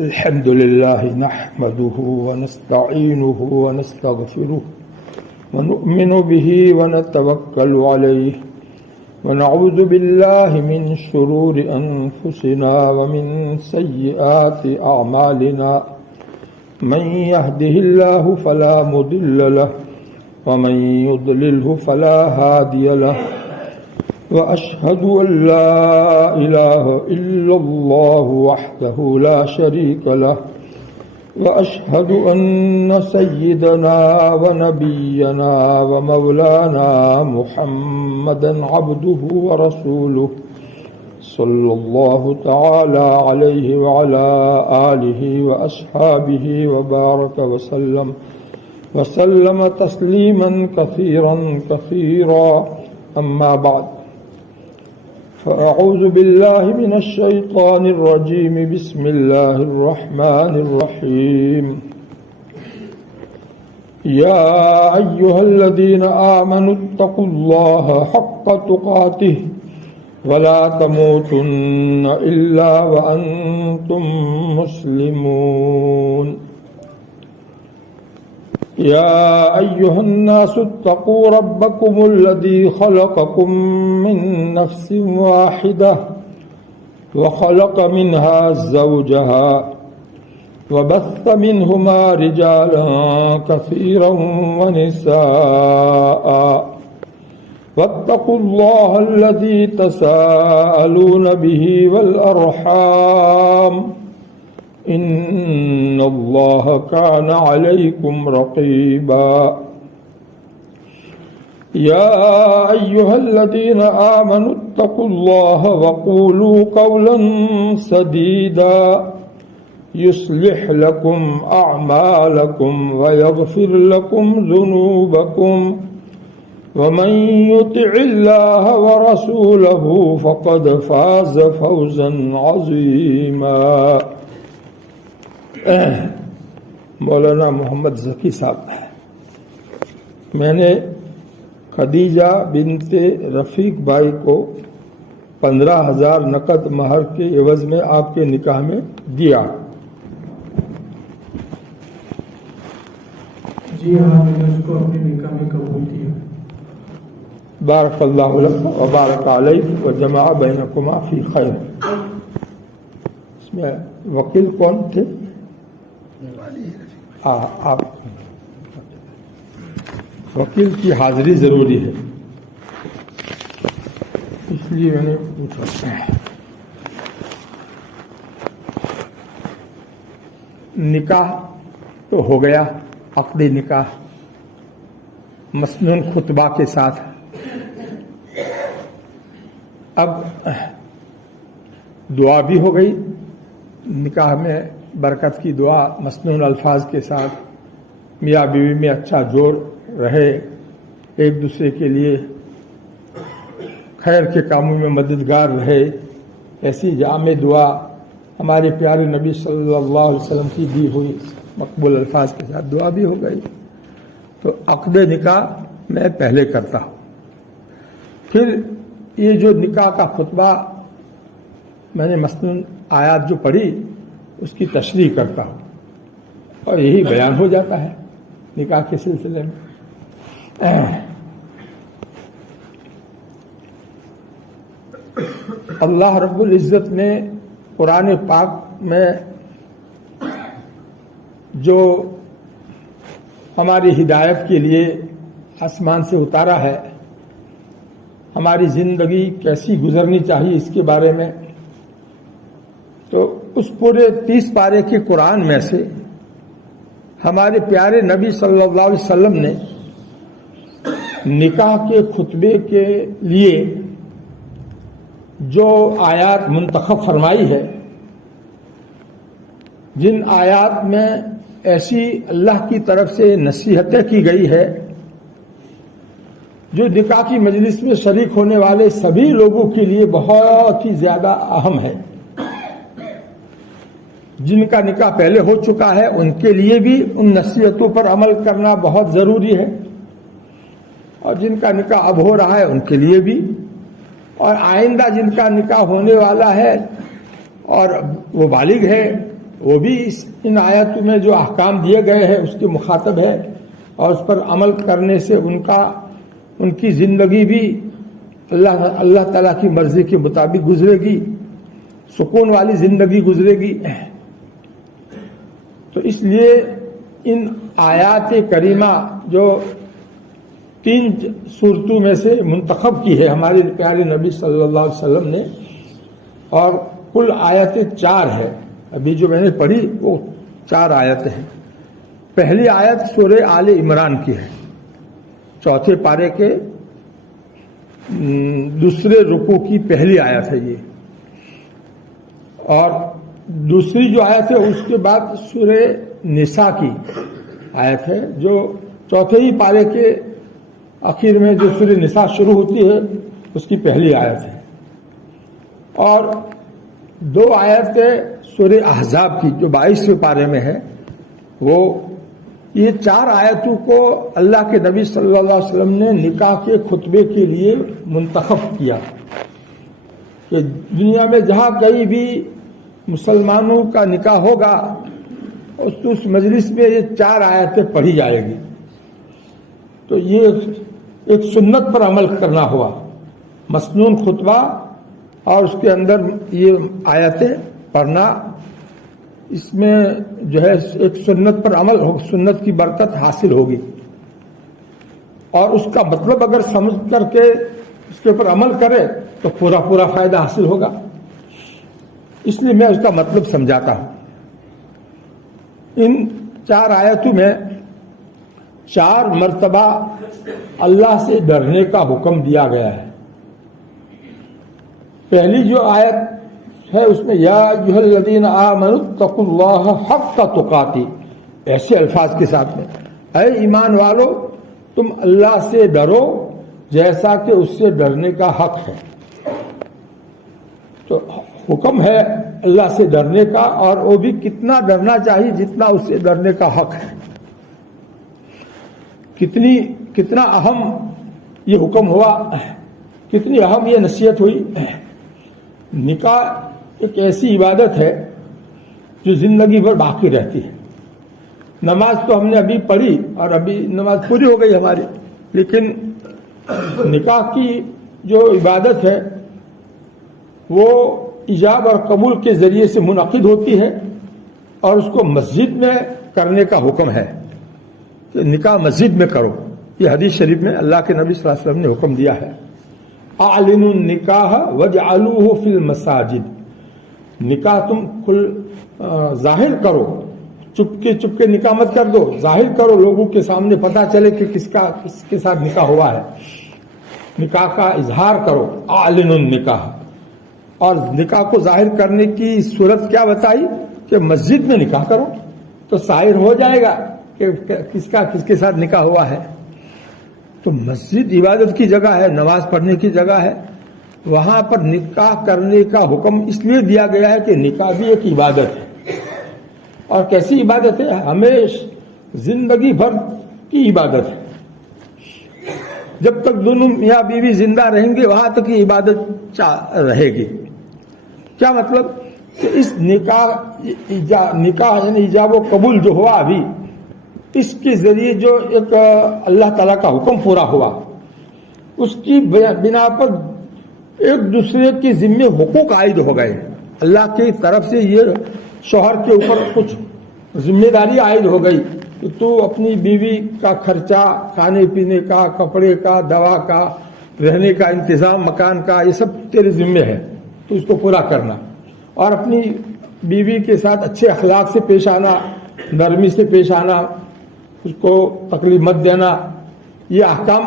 الحمد لله نحمده ونستعينه ونستغفره ونؤمن به ونتوكل عليه ونعوذ بالله من شرور أنفسنا ومن سيئات أعمالنا من يهده الله فلا مضل له ومن يضلله فلا هادي له وأشهد أن لا إله إلا الله وحده لا شريك له وأشهد أن سيدنا ونبينا ومولانا محمدا عبده ورسوله صلى الله تعالى عليه وعلى آله وأصحابه وبارك وسلم تسليما كثيرا أما بعد فأعوذ بالله من الشيطان الرجيم بسم الله الرحمن الرحيم يا أيها الذين آمنوا اتقوا الله حق تقاته ولا تموتن إلا وأنتم مسلمون يا أيها الناس اتقوا ربكم الذي خلقكم من نفس واحدة وخلق منها زوجها وبث منهما رجالا كثيرا ونساء واتقوا الله الذي تساءلون به والأرحام إن الله كان عليكم رقيبا يا أيها الذين آمنوا اتقوا الله وقولوا قولا سديدا يصلح لكم أعمالكم ويغفر لكم ذنوبكم ومن يطع الله ورسوله فقد فاز فوزا عظيما مولانا محمد ذکی صاحب، میں نے خدیجہ بنت رفیق بھائی کو 15,000 نقد مہر کے عوض میں آپ کے نکاح میں دیا۔ جی ہاں، میں نے اس کو اپنے نکاح میں قبول کیا۔ بارک اللہ لکم وبارک علیک وجمع بینکما فی خیر۔ اس میں وکیل کون تھے؟ آپ وکیل کی حاضری ضروری ہے، اس لیے میں نے پوچھا۔ نکاح تو ہو گیا، عقد نکاح مسنون خطبہ کے ساتھ۔ اب دعا بھی ہو گئی، نکاح میں برکت کی دعا مسنون الفاظ کے ساتھ، میاں بیوی میں اچھا جوڑ رہے، ایک دوسرے کے لیے خیر کے کاموں میں مددگار رہے، ایسی جامع دعا ہمارے پیارے نبی صلی اللہ علیہ وسلم کی دی ہوئی مقبول الفاظ کے ساتھ دعا بھی ہو گئی۔ تو عقد نکاح میں پہلے کرتا ہوں، پھر یہ جو نکاح کا خطبہ میں نے مسنون آیات جو پڑھی اس کی تشریح کرتا ہوں، اور یہی بیان ہو جاتا ہے نکاح کے سلسلے میں۔ اللہ رب العزت نے قرآن پاک میں جو ہماری ہدایت کے لیے آسمان سے اتارا ہے، ہماری زندگی کیسی گزرنی چاہیے اس کے بارے میں، تو اس پورے 30 پارے کے قرآن میں سے ہمارے پیارے نبی صلی اللہ علیہ وسلم نے نکاح کے خطبے کے لیے جو آیات منتخب فرمائی ہے، جن آیات میں ایسی اللہ کی طرف سے نصیحتیں کی گئی ہے جو نکاح کی مجلس میں شریک ہونے والے سبھی لوگوں کے لیے بہت ہی زیادہ اہم ہے۔ جن کا نکاح پہلے ہو چکا ہے ان کے لیے بھی ان نصیحتوں پر عمل کرنا بہت ضروری ہے، اور جن کا نکاح اب ہو رہا ہے ان کے لیے بھی، اور آئندہ جن کا نکاح ہونے والا ہے اور وہ بالغ ہے وہ بھی ان آیاتوں میں جو احکام دیے گئے ہیں اس کے مخاطب ہے، اور اس پر عمل کرنے سے ان کی زندگی بھی اللہ تعالیٰ کی مرضی کے مطابق گزرے گی، سکون والی زندگی گزرے گی۔ تو اس لیے ان آیات کریمہ جو 3 صورتوں میں سے منتخب کی ہے ہمارے پیارے نبی صلی اللہ علیہ وسلم نے، اور کل آیتیں 4 ہے، ابھی جو میں نے پڑھی وہ 4 آیتیں ہیں۔ پہلی آیت سورہ آل عمران کی ہے، 4 پارے کے 2 رکوع کی پہلی آیت ہے یہ، اور دوسری جو آیت ہے اس کے بعد سورہ نساء کی آیت ہے جو 4 ہی پارے کے آخر میں جو سورہ نساء شروع ہوتی ہے اس کی پہلی آیت ہے، اور 2 آیتیں سورہ احزاب کی جو 22ویں پارے میں ہے وہ، یہ 4 آیتوں کو اللہ کے نبی صلی اللہ علیہ وسلم نے نکاح کے خطبے کے لیے منتخب کیا کہ دنیا میں جہاں کہیں بھی مسلمانوں کا نکاح ہوگا اس مجلس میں یہ 4 آیتیں پڑھی جائے گی۔ تو یہ ایک سنت پر عمل کرنا ہوا، مسنون خطبہ اور اس کے اندر یہ آیتیں پڑھنا، اس میں جو ہے ایک سنت پر عمل ہو، سنت کی برکت حاصل ہوگی، اور اس کا مطلب اگر سمجھ کر کے اس کے اوپر عمل کرے تو پورا فائدہ حاصل ہوگا۔ اس لیے میں اس کا مطلب سمجھاتا ہوں۔ ان 4 آیتوں میں 4 مرتبہ اللہ سے ڈرنے کا حکم دیا گیا ہے۔ پہلی جو آیت ہے اس میں یا ایھا الذین آمنوا اتقوا اللہ حق تقاتہ، ایسے الفاظ کے ساتھ میں، اے ایمان والو تم اللہ سے ڈرو جیسا کہ اس سے ڈرنے کا حق ہے۔ تو حکم ہے اللہ سے ڈرنے کا، اور وہ بھی کتنا ڈرنا چاہیے جتنا اس سے ڈرنے کا حق ہے۔ کتنا اہم یہ حکم ہوا، کتنی اہم یہ نصیحت ہوئی۔ نکاح ایک ایسی عبادت ہے جو زندگی بھر باقی رہتی ہے۔ نماز تو ہم نے ابھی پڑھی اور ابھی نماز پوری ہو گئی ہماری، لیکن نکاح کی جو عبادت ہے وہ ایجاب اور قبول کے ذریعے سے منعقد ہوتی ہے، اور اس کو مسجد میں کرنے کا حکم ہے کہ نکاح مسجد میں کرو۔ یہ حدیث شریف میں اللہ کے نبی صلی اللہ علیہ وسلم نے حکم دیا ہے، اعلنوا النکاح واجعلوہ فی المساجد، نکاح تم ظاہر کرو، چپ کے نکاح مت کر دو، ظاہر کرو، لوگوں کے سامنے پتہ چلے کہ کس کے ساتھ نکاح ہوا ہے، نکاح کا اظہار کرو، اعلنوا النکاح۔ اور نکاح کو ظاہر کرنے کی صورت کیا بتائی کہ مسجد میں نکاح کرو تو ظاہر ہو جائے گا کہ کس کے ساتھ نکاح ہوا ہے۔ تو مسجد عبادت کی جگہ ہے، نماز پڑھنے کی جگہ ہے، وہاں پر نکاح کرنے کا حکم اس لیے دیا گیا ہے کہ نکاح بھی ایک عبادت ہے۔ اور کیسی عبادت ہے؟ ہمیشہ زندگی بھر کی عبادت ہے۔ جب تک دونوں میاں بیوی زندہ رہیں گے وہاں تک یہ عبادت رہے گی۔ کیا مطلب کہ اس نکاح یعنی ایجاب و قبول جو ہوا ابھی، اس کے ذریعے جو ایک اللہ تعالیٰ کا حکم پورا ہوا، اس کی بنا پر ایک دوسرے کے ذمے حقوق عائد ہو گئے۔ اللہ کی طرف سے یہ شوہر کے اوپر کچھ ذمہ داری عائد ہو گئی کہ تو اپنی بیوی کا خرچہ، کھانے پینے کا، کپڑے کا، دوا کا، رہنے کا انتظام، مکان کا، یہ سب تیرے ذمے ہے، تو اس کو پورا کرنا، اور اپنی بیوی کے ساتھ اچھے اخلاق سے پیش آنا، نرمی سے پیش آنا، اس کو تکلیف مت دینا۔ یہ احکام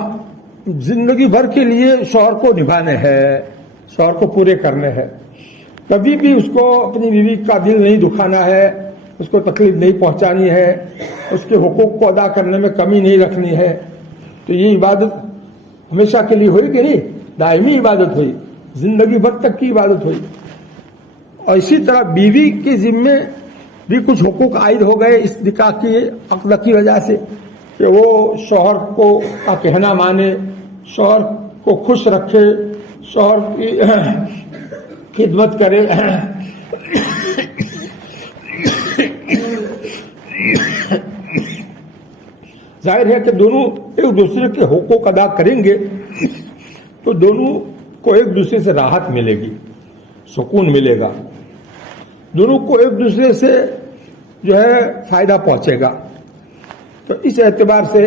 زندگی بھر کے لیے شوہر کو نبھانے ہیں، شوہر کو پورے کرنے ہیں۔ کبھی بھی اس کو اپنی بیوی کا دل نہیں دکھانا ہے، اس کو تکلیف نہیں پہنچانی ہے، اس کے حقوق کو ادا کرنے میں کمی نہیں رکھنی ہے۔ تو یہ عبادت ہمیشہ کے لیے ہوئی کہ نہیں؟ دائمی عبادت ہوئی، زندگی بھر تک کی عبادت ہوئی۔ اور اسی طرح بیوی کے ذمے بھی کچھ حقوق عائد ہو گئے اس نکاح کی عقد کی وجہ سے، کہ وہ شوہر کو کا کہنا مانے، شوہر کو خوش رکھے، شوہر کی خدمت کرے، ظاہر ہے کہ دونوں ایک دوسرے کے حقوق ادا کریں گے تو دونوں کو ایک دوسرے سے راحت ملے گی، سکون ملے گا، دونوں کو ایک دوسرے سے جو ہے فائدہ پہنچے گا۔ تو اس اعتبار سے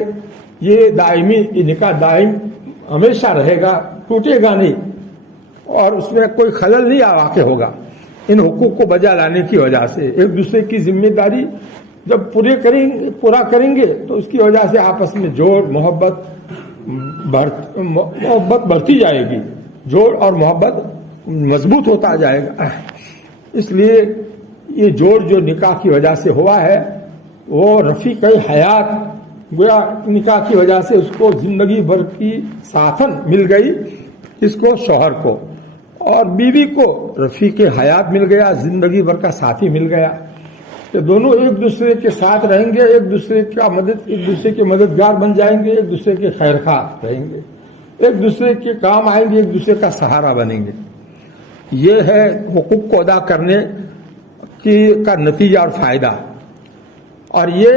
یہ دائمی نکاح دائم ہمیشہ رہے گا، ٹوٹے گا نہیں، اور اس میں کوئی خلل نہیں واقع ہوگا ان حقوق کو بجا لانے کی وجہ سے۔ ایک دوسرے کی ذمہ داری جب پورا کریں گے تو اس کی وجہ سے آپس میں جوڑ محبت بڑھتی جائے گی، جوڑ اور محبت مضبوط ہوتا جائے گا۔ اس لیے یہ جوڑ جو نکاح کی وجہ سے ہوا ہے وہ رفیق حیات گویا نکاح کی وجہ سے اس کو زندگی بھر کی ساتھن مل گئی، اس کو شوہر کو، اور بیوی کو رفیق حیات مل گیا، زندگی بھر کا ساتھی مل گیا، کہ دونوں ایک دوسرے کے ساتھ رہیں گے، ایک دوسرے کے مددگار بن جائیں گے، ایک دوسرے کے خیر خواہ رہیں گے، ایک دوسرے کے کام آئیں گے، ایک دوسرے کا سہارا بنیں گے۔ یہ ہے حقوق کو ادا کرنے کا نتیجہ اور فائدہ۔ اور یہ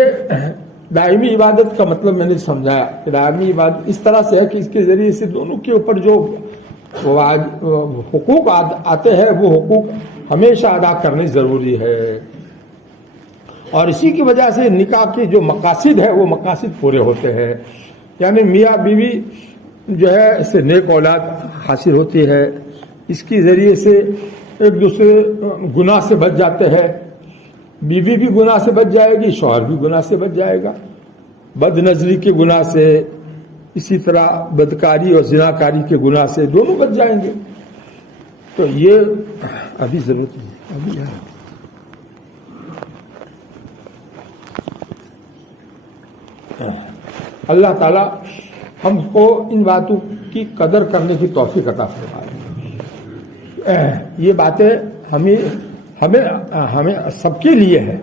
دائمی عبادت کا مطلب میں نے سمجھایا کہ دائمی عبادت اس طرح سے ہے کہ اس کے ذریعے سے دونوں کے اوپر جو حقوق آتے ہیں وہ حقوق ہمیشہ ادا کرنے ضروری ہے، اور اسی کی وجہ سے نکاح کے جو مقاصد ہے وہ مقاصد پورے ہوتے ہیں۔ یعنی میاں بیوی جو ہے اس سے نیک اولاد حاصل ہوتی ہے، اس کے ذریعے سے ایک دوسرے گناہ سے بچ جاتے ہیں، بیوی بھی گناہ سے بچ جائے گی، شوہر بھی گناہ سے بچ جائے گا، بد نظری کے گناہ سے، اسی طرح بدکاری اور زناکاری کے گناہ سے دونوں بچ جائیں گے۔ تو یہ ابھی ضرورت نہیں، ابھی ہے۔ اللہ تعالیٰ ہم کو ان باتوں کی قدر کرنے کی توفیق عطا فرمائے۔ یہ باتیں ہمیں سب کے لیے ہے،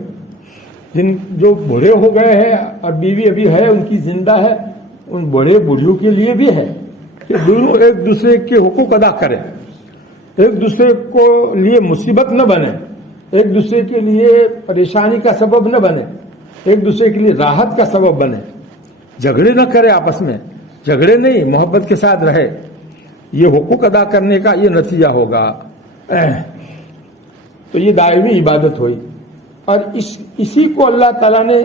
جو بوڑھے ہو گئے ہیں اور بیوی ابھی ہے ان کی زندہ ہے، ان بوڑھے بوڑھیوں کے لیے بھی ہے کہ دونوں ایک دوسرے کے حقوق ادا کریں، ایک دوسرے کو لیے مصیبت نہ بنے، ایک دوسرے کے لیے پریشانی کا سبب نہ بنے، ایک دوسرے کے لیے راحت کا سبب بنے، جھگڑے نہ کرے، آپس میں جھگڑے نہیں، محبت کے ساتھ رہے۔ یہ حقوق ادا کرنے کا یہ نتیجہ ہوگا۔ تو یہ دائمی عبادت ہوئی، اور اسی کو اللہ تعالیٰ نے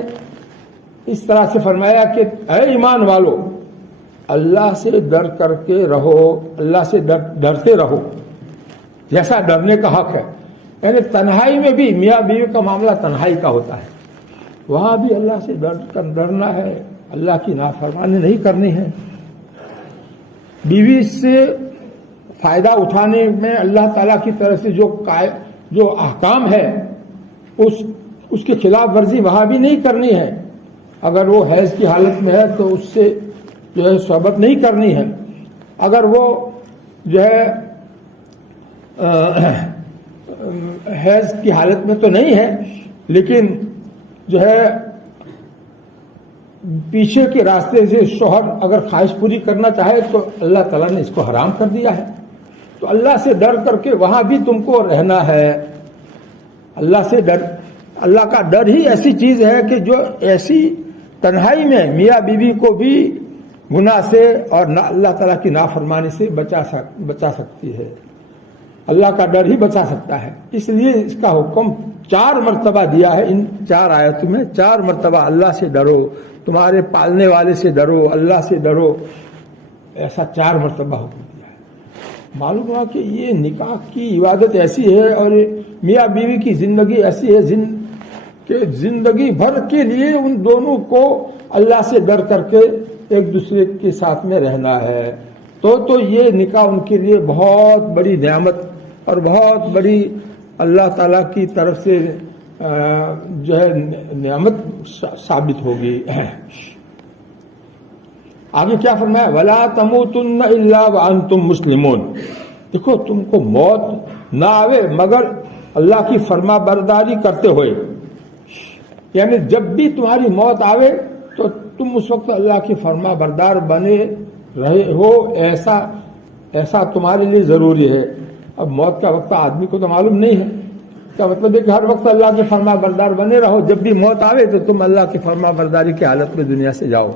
اس طرح سے فرمایا کہ اے ایمان والو، اللہ سے ڈر کر کے رہو، اللہ سے ڈرتے رہو جیسا ڈرنے کا حق ہے۔ یعنی تنہائی میں بھی میاں بیوی کا معاملہ تنہائی کا ہوتا ہے، وہاں بھی اللہ سے ڈرنا ہے، اللہ کی نافرمانی نہیں کرنی ہے۔ بیوی سے فائدہ اٹھانے میں اللہ تعالیٰ کی طرف سے جو احکام ہے اس کے خلاف ورزی وہاں بھی نہیں کرنی ہے۔ اگر وہ حیض کی حالت میں ہے تو اس سے جو ہے صحبت نہیں کرنی ہے، اگر وہ جو ہے حیض کی حالت میں تو نہیں ہے لیکن جو ہے پیچھے کے راستے سے شوہر اگر خواہش پوری کرنا چاہے تو اللہ تعالیٰ نے اس کو حرام کر دیا ہے۔ تو اللہ سے ڈر کر کے وہاں بھی تم کو رہنا ہے۔ اللہ کا ڈر ہی ایسی چیز ہے کہ جو ایسی تنہائی میں میاں بیوی کو بھی گناہ سے اور اللہ تعالیٰ کی نافرمانی سے بچا سکتی ہے۔ اللہ کا ڈر ہی بچا سکتا ہے، اس لیے اس کا حکم 4 مرتبہ دیا ہے ان 4 آیتوں میں۔ 4 مرتبہ اللہ سے ڈرو، تمہارے پالنے والے سے ڈرو، اللہ سے ڈرو، ایسا 4 مرتبہ حکم دیا ہے۔ معلوم ہوا کہ یہ نکاح کی عبادت ایسی ہے اور میاں بیوی کی زندگی ایسی ہے کہ زندگی بھر کے لیے ان دونوں کو اللہ سے ڈر کر کے ایک دوسرے کے ساتھ میں رہنا ہے۔ تو یہ نکاح ان کے لیے بہت بڑی نعمت اور بہت بڑی اللہ تعالیٰ کی طرف سے جو ہے نعمت ثابت ہوگی۔ آگے کیا فرمایا؟ وَلَا تَمُوتُنَّ إِلَّا وَأَنْتُمْ مُسْلِمُونَ۔ دیکھو تم کو موت نہ آوے مگر اللہ کی فرما برداری کرتے ہوئے، یعنی جب بھی تمہاری موت آوے تو تم اس وقت اللہ کی فرما بردار بنے رہے ہو، ایسا تمہارے لیے ضروری ہے۔ اب موت کا وقت آدمی کو تو معلوم نہیں ہے، کا مطلب ہے کہ ہر وقت اللہ کے فرما بردار بنے رہو، جب بھی موت آوے تو تم اللہ کی فرما برداری کی حالت میں دنیا سے جاؤ.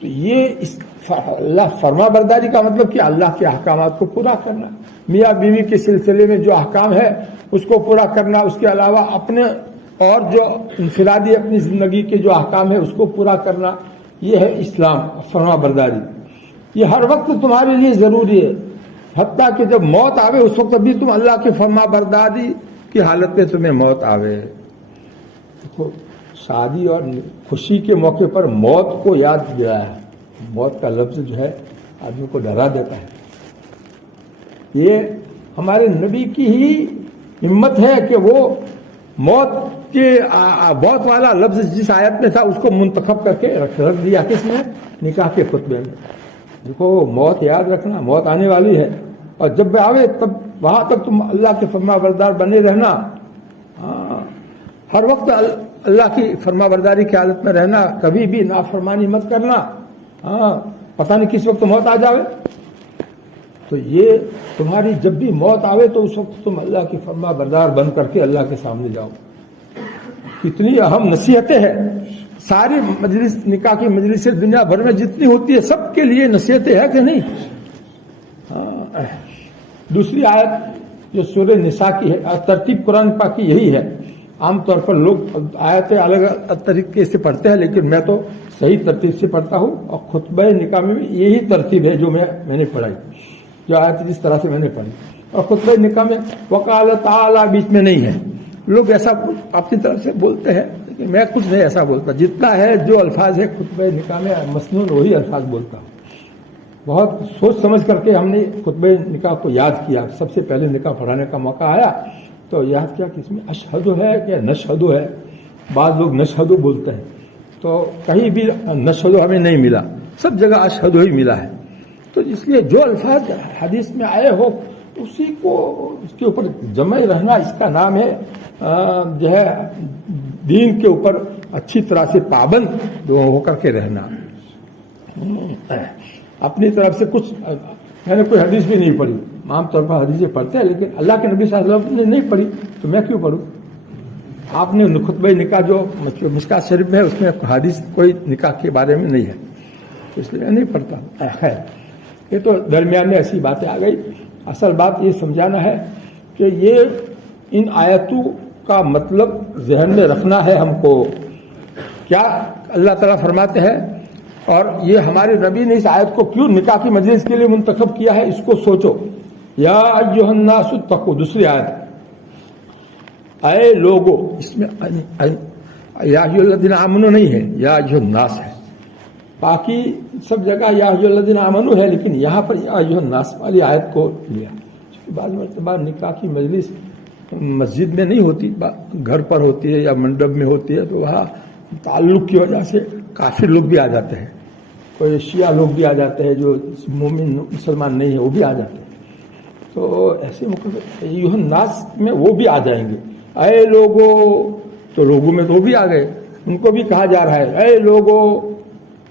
تو یہ اللہ فرما برداری کا مطلب کہ اللہ کے احکامات کو پورا کرنا، میاں بیوی کے سلسلے میں جو احکام ہے اس کو پورا کرنا، اس کے علاوہ اپنے اور جو انفرادی اپنی زندگی کے جو احکام ہے اس کو پورا کرنا، یہ ہے اسلام فرما برداری. یہ ہر وقت تمہارے لیے ضروری ہے، حتیٰ کہ جب موت آوے اس وقت بھی تم اللہ کی فرما برداری کی حالت میں تمہیں موت آوے. دیکھو شادی اور خوشی کے موقع پر موت کو یاد دلایا ہے. موت کا لفظ جو ہے آدمی کو ڈرا دیتا ہے. یہ ہمارے نبی کی ہی ہمت ہے کہ وہ موت کے موت والا لفظ جس آیت میں تھا اس کو منتخب کر کے رکھ دیا کس نے؟ نکاح کے خطبے میں. دیکھو موت یاد رکھنا، موت آنے والی ہے، اور جب آوے تب وہاں تک تم اللہ کے فرما بردار بنے رہنا. ہر وقت اللہ کی فرما برداری کی حالت میں رہنا، کبھی بھی نافرمانی مت کرنا. پتہ نہیں کس وقت موت آ جاوے. تو یہ تمہاری جب بھی موت آوے تو اس وقت تم اللہ کی فرما بردار بن کر کے اللہ کے سامنے جاؤ. کتنی اہم نصیحتیں ہیں. ساری مجلس نکاح کی مجلس دنیا بھر میں جتنی ہوتی ہے سب کے لیے نصیحتیں ہے کہ نہیں؟ دوسری آیت جو سورہ نساء کی ہے، ترتیب قرآن پاک کی یہی ہے. عام طور پر لوگ آیتیں الگ طریقے سے پڑھتے ہیں، لیکن میں تو صحیح ترتیب سے پڑھتا ہوں، اور خطبہ نکاح میں بھی یہی ترتیب ہے جو میں نے پڑھائی، جو آیت جس طرح سے میں نے پڑھی. اور خطبہ نکاح میں وقال تعالی بیچ میں نہیں ہے. لوگ ایسا اپنی طرف سے بولتے ہیں، لیکن میں کچھ نہیں ایسا بولتا. جتنا ہے جو الفاظ ہے خطبہ نکاح میں مسنون وہی الفاظ بولتا ہوں. بہت سوچ سمجھ کر کے ہم نے خطبہ نکاح کو یاد کیا. سب سے پہلے نکاح پڑھانے کا موقع آیا تو یاد کیا کہ اس میں اشہدو ہے کہ نشہدو ہے. بعض لوگ نشہدو بولتے ہیں، تو کہیں بھی نشہدو ہمیں نہیں ملا، سب جگہ اشہدو ہی ملا ہے. تو اس لیے جو الفاظ حدیث میں آئے ہو اسی کو اس کے اوپر جمع رہنا، اس کا نام ہے جو ہے دین کے اوپر اچھی طرح سے پابند ہو کر کے رہنا. اپنی طرف سے کچھ میں نے کوئی حدیث بھی نہیں پڑھی. عام طور پر حدیثیں پڑھتے ہیں لیکن اللہ کے نبی صلی اللہ علیہ وسلم نے نہیں پڑھی تو میں کیوں پڑھوں؟ آپ نے خطبہ نکاح جو مشکات شریف میں ہے اس میں حدیث کوئی نکاح کے بارے میں نہیں ہے، اس لیے میں نہیں پڑھتا. خیر یہ تو درمیان میں ایسی باتیں آ گئی. اصل بات یہ سمجھانا ہے کہ یہ ان آیتوں کا مطلب ذہن میں رکھنا ہے ہم کو. کیا اللہ تعالیٰ فرماتے ہیں، اور یہ ہمارے نبی نے اس آیت کو کیوں نکاح کی مجلس کے لیے منتخب کیا ہے اس کو سوچو. یا ایھا الناس اتقوا، دوسری آیت اے لوگو، اس میں یا ایھا الذین آمنوا نہیں ہے، یا ایھا الناس ہے. باقی سب جگہ یا ایھا الذین آمنوا ہے، لیکن یہاں پر یا ایھا الناس والی آیت کو لیا. بعض مرتبہ نکاح کی مجلس مسجد میں نہیں ہوتی، گھر پر ہوتی ہے یا منڈپ میں ہوتی ہے، تو وہاں تعلق کی وجہ سے کافر لوگ بھی آ جاتے ہیں، کوئی شیعہ لوگ بھی آ جاتے ہیں، جو مومن مسلمان نہیں ہے وہ بھی آ جاتے ہیں. تو ایسے موقع پہ ایھا الناس میں وہ بھی آ جائیں گے. اے لوگو، تو لوگوں میں تو وہ بھی آ گئے، ان کو بھی کہا جا رہا ہے اے لوگو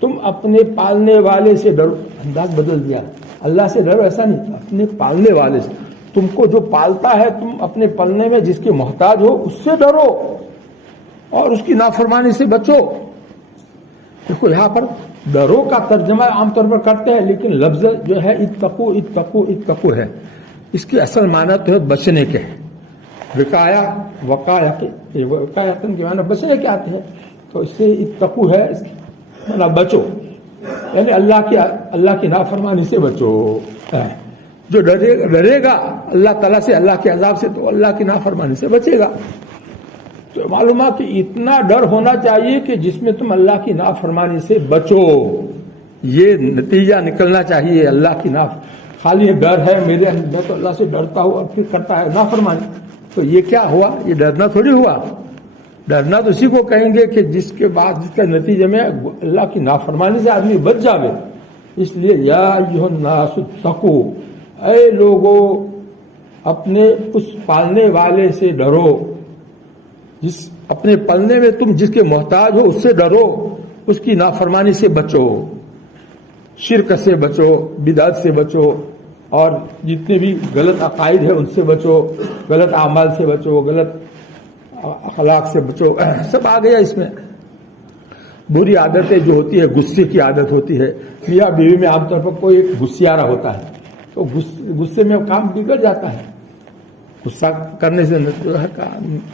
تم اپنے پالنے والے سے ڈرو. انداز بدل دیا، اللہ سے ڈرو ایسا نہیں، اپنے پالنے والے سے. تم کو جو پالتا ہے تم اپنے پلنے میں جس کے محتاج ہو اس سے ڈرو اور اس کی نافرمانی سے بچو. دیکھو یہاں پر ڈرو کا ترجمہ عام طور پر کرتے ہیں، لیکن لفظ جو ہے اتقو اتقو اتقو ہے، اس کی اصل معنی تو ہے بچنے کے. وقایتن کے معنی بچنے کے آتے ہیں، تو اس سے اتقو ہے، اس کی معنی بچو، یعنی اللہ کی نافرمانی سے بچو. جو ڈرے گا اللہ تعالیٰ سے، اللہ کے عذاب سے، تو اللہ کی نافرمانی سے بچے گا. تو معلوم ہے کہ اتنا ڈر ہونا چاہیے کہ جس میں تم اللہ کی نافرمانی سے بچو. یہ نتیجہ نکلنا چاہیے. اللہ کی خالی ڈر ہے میرے، میں تو اللہ سے ڈرتا ہوں اور پھر کرتا ہے نافرمانی، تو یہ کیا ہوا؟ یہ ڈرنا تھوڑی ہوا. ڈرنا تو اسی کو کہیں گے کہ جس کے بعد جس کا نتیجے میں اللہ کی نافرمانی سے آدمی بچ جاوے. اس لیے یا ایھا الناس اتقوا، اے لوگو اپنے اس پالنے والے سے ڈرو، جس اپنے پلنے میں تم جس کے محتاج ہو اس سے ڈرو، اس کی نافرمانی سے بچو، شرک سے بچو، بدعت سے بچو، اور جتنے بھی غلط عقائد ہیں ان سے بچو، غلط اعمال سے بچو، غلط اخلاق سے بچو، سب آ گیا اس میں۔ بری عادتیں جو ہوتی ہے، غصے کی عادت ہوتی ہے، میاں بیوی میں عام طور پر کوئی ایک غصیارہ ہوتا ہے تو غصے میں کام بگڑ جاتا ہے، غصہ کرنے سے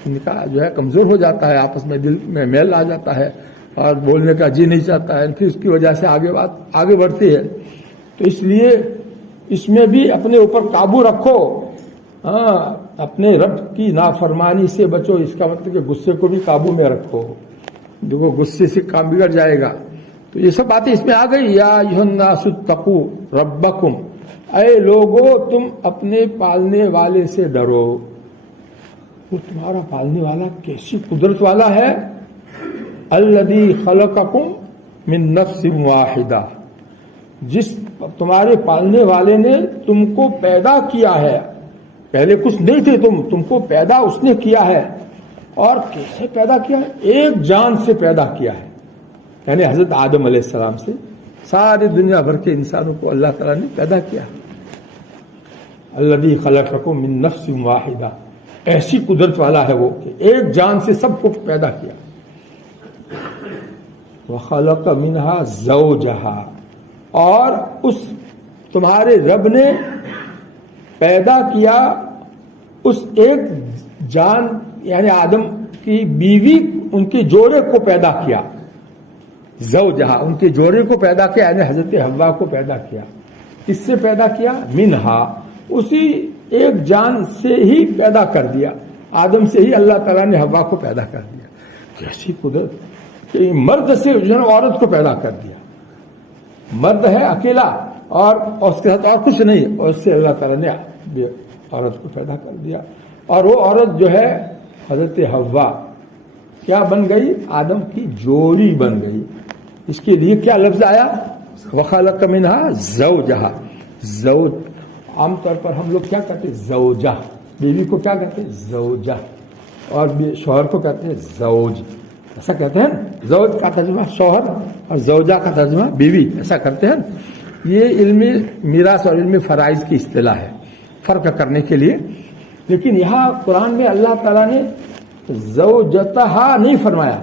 نکاح جو ہے کمزور ہو جاتا ہے، آپس میں دل میں میل آ جاتا ہے اور بولنے کا جی نہیں چاہتا ہے، پھر اس کی وجہ سے آگے بڑھتی ہے۔ تو اس لیے اس میں بھی اپنے اوپر قابو رکھو، اپنے رب کی نافرمانی سے بچو، اس کا مطلب کہ غصے کو بھی قابو میں رکھو، دیکھو غصے سے کام بگڑ جائے گا۔ تو یہ سب باتیں اس میں آ گئی، یا ایھا الناس اتقوا ربکم، اے لوگو تم اپنے پالنے والے سے ڈرو۔ وہ تمہارا پالنے والا کیسی قدرت والا ہے، الذی خلقکم من نفس واحدہ، جس تمہارے پالنے والے نے تم کو پیدا کیا ہے، پہلے کچھ نہیں تھے تم کو پیدا اس نے کیا ہے، اور کیسے پیدا کیا ہے؟ ایک جان سے پیدا کیا ہے، یعنی حضرت آدم علیہ السلام سے ساری دنیا بھر کے انسانوں کو اللہ تعالیٰ نے پیدا کیا۔ الذی خلقکم من نفس واحدہ، ایسی قدرت والا ہے وہ کہ ایک جان سے سب کو پیدا کیا۔ وخلق منہا زوجہا، اور اس تمہارے رب نے پیدا کیا اس ایک جان یعنی آدم کی بیوی، ان کے جوڑے کو پیدا کیا، زوجہا، ان کے جوڑے کو پیدا کیا، یعنی حضرت حوا کو پیدا کیا۔ کس سے پیدا کیا؟ منہا، اسی ایک جان سے ہی پیدا کر دیا، آدم سے ہی اللہ تعالیٰ نے حوا کو پیدا کر دیا۔ کیسی قدرت کہ مرد سے عورت کو پیدا کر دیا، مرد ہے اکیلا اور اس کے ساتھ اور کچھ نہیں، اور اس سے اللہ تعالیٰ نے عورت کو پیدا کر دیا، اور وہ عورت جو ہے حضرت حوا کیا بن گئی؟ آدم کی جوڑی بن گئی۔ اس کے لیے کیا لفظ آیا؟ وخلق منہا زوجہا، زوج عام طور پر ہم لوگ کیا کہتے ہیں؟ زوجہ، بیوی کو کیا کہتے ہیں؟ زوجہ، اور شوہر کو کہتے ہیں زوج، ایسا کہتے ہیں نا، زوج کا ترجمہ شوہر اور زوجہ کا ترجمہ بیوی، ایسا کرتے ہیں۔ یہ علم میراث اور علم فرائض کی اصطلاح ہے فرق کرنے کے لیے، لیکن یہاں قرآن میں اللہ تعالیٰ نے زوجتہا نہیں فرمایا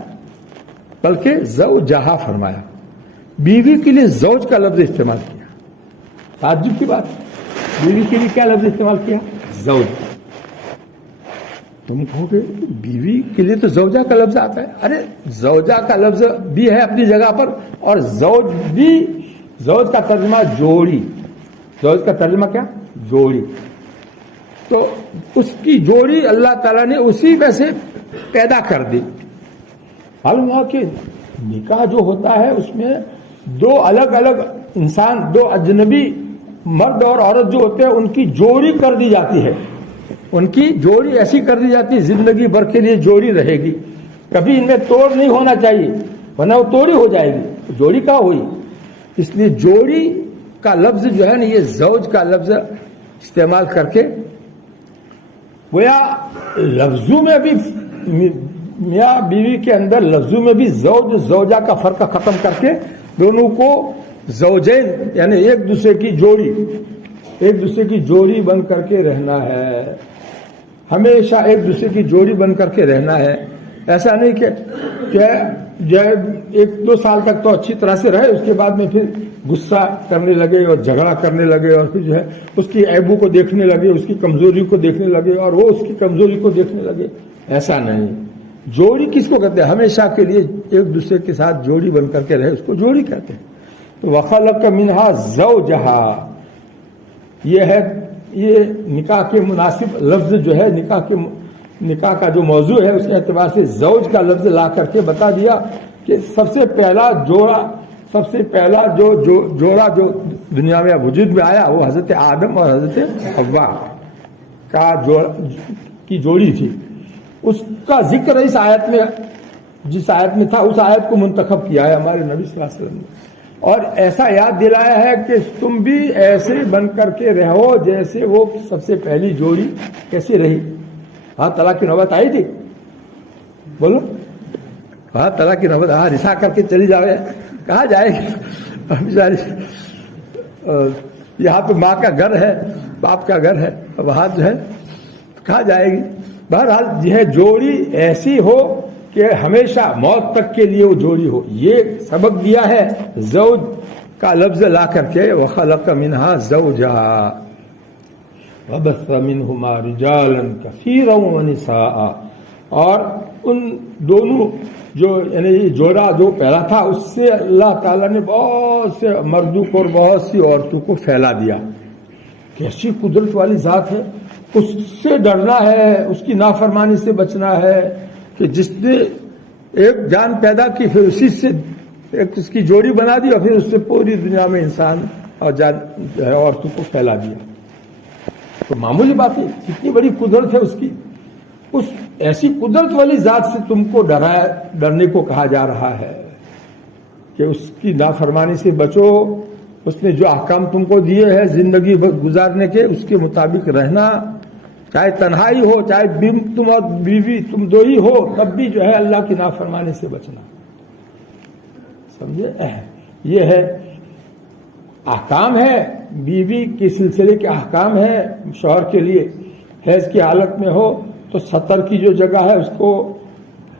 بلکہ زوجہا فرمایا، بیوی کے لیے زوج کا لفظ استعمال کیا۔ تعجب کی بات، بیوی کے لیے کیا لفظ استعمال کیا؟ زوج۔ تم کہو گے بیوی کے لیے تو زوجہ کا لفظ آتا ہے، ارے زوجہ کا لفظ بھی ہے اپنی جگہ پر، اور زوج بھی، زوج کا ترجمہ جوڑی، زوج کا ترجمہ کیا؟ جوڑی۔ تو اس کی جوڑی اللہ تعالیٰ نے اسی میں سے پیدا کر دی۔ معلوم ہوا کہ نکاح جو ہوتا ہے اس میں دو الگ الگ انسان، دو اجنبی مرد اور عورت جو ہوتے ہیں ان کی جوڑی کر دی جاتی ہے، ان کی جوڑی ایسی کر دی جاتی ہے زندگی بھر کے لیے جوڑی رہے گی، کبھی ان میں توڑ نہیں ہونا چاہیے ورنہ وہ توڑی ہو جائے گی، جوڑی کہاں ہوئی؟ اس لیے جوڑی کا لفظ جو ہے نا، یہ زوج کا لفظ استعمال کر کے گویا لفظوں میں بھی میاں بیوی کے اندر لفظوں میں بھی زوج زوجہ کا فرق ختم کر کے دونوں کو زوجین یعنی ایک دوسرے کی جوڑی بن کر کے رہنا ہے، ہمیشہ ایک دوسرے کی جوڑی بن کر کے رہنا ہے۔ ایسا نہیں کہ جو ہے 1-2 سال تک تو اچھی طرح سے رہے، اس کے بعد میں پھر غصہ کرنے لگے اور جھگڑا کرنے لگے، اور پھر جو ہے اس کی عیبوں کو دیکھنے لگے، اس کی کمزوری کو دیکھنے لگے، اور وہ اس کی کمزوری کو دیکھنے لگے۔ ایسا نہیں، جوڑی کس کو کہتے ہیں؟ ہمیشہ کے لیے ایک دوسرے کے ساتھ جوڑی بن کر کے رہے، اس کو جوڑی کہتے ہیں۔ تو وخلق منہا زوجہا، یہ نکاح کے مناسب لفظ جو ہے، نکاح کا جو موضوع ہے اس کے اعتبار سے زوج کا لفظ لا کر کے بتا دیا کہ سب سے پہلا جوڑا جو دنیا میں وجود میں آیا وہ حضرت آدم اور حضرت حوا کی جوڑی تھی۔ اس کا ذکر اس آیت میں، جس آیت میں تھا اس آیت کو منتخب کیا ہے ہمارے نبی صلی اللہ علیہ وسلم نے، اور ایسا یاد دلایا ہے کہ تم بھی ایسے بن کر کے رہو جیسے وہ سب سے پہلی جوڑی کیسی رہی۔ ہاں طلاق کی نوبت آئی تھی، بولو ہاں طلاق کی نوبت، ہاں رسا کر کے چلی جاوے، کہاں جائے گی؟ یہاں تو ماں کا گھر ہے، باپ کا گھر ہے، وہاں جو ہے کہاں جائے گی؟ بہرحال یہ جوڑی ایسی ہو کہ ہمیشہ موت تک کے لیے وہ جوڑی ہو، یہ سبق دیا ہے زوج کا لفظ لا کر کے، وَخَلَقَ مِنْهَا زَوْجَهَا وَبَثَّ مِنْهُمَا رِجَالًا كَثِيرًا وَنِسَاءً، اور ان دونوں جو یعنی جوڑا جو پہلا تھا اس سے اللہ تعالیٰ نے بہت سے مردوں کو اور بہت سی عورتوں کو پھیلا دیا۔ کیسی قدرت والی ذات ہے، اس سے ڈرنا ہے، اس کی نافرمانی سے بچنا ہے کہ جس نے ایک جان پیدا کی پھر اسی سے ایک اس کی جوڑی بنا دی اور پھر اس سے پوری دنیا میں انسان اور جان جو ہے عورتوں کو پھیلا دیا۔ تو معمولی بات ہے، کتنی بڑی قدرت ہے اس کی، اس ایسی قدرت والی ذات سے تم کو ڈرنے کو کہا جا رہا ہے کہ اس کی نافرمانی سے بچو، اس نے جو احکام تم کو دیے ہیں زندگی گزارنے کے اس کے مطابق رہنا، چاہے تنہائی ہو چاہے تم اور بیوی تم دو ہی ہو تب بھی جو ہے اللہ کی نافرمانی سے بچنا، سمجھے؟ یہ ہے احکام ہے، بیوی کے سلسلے کے احکام ہے شوہر کے لیے۔ حیض کی حالت میں ہو تو سطر کی جو جگہ ہے اس کو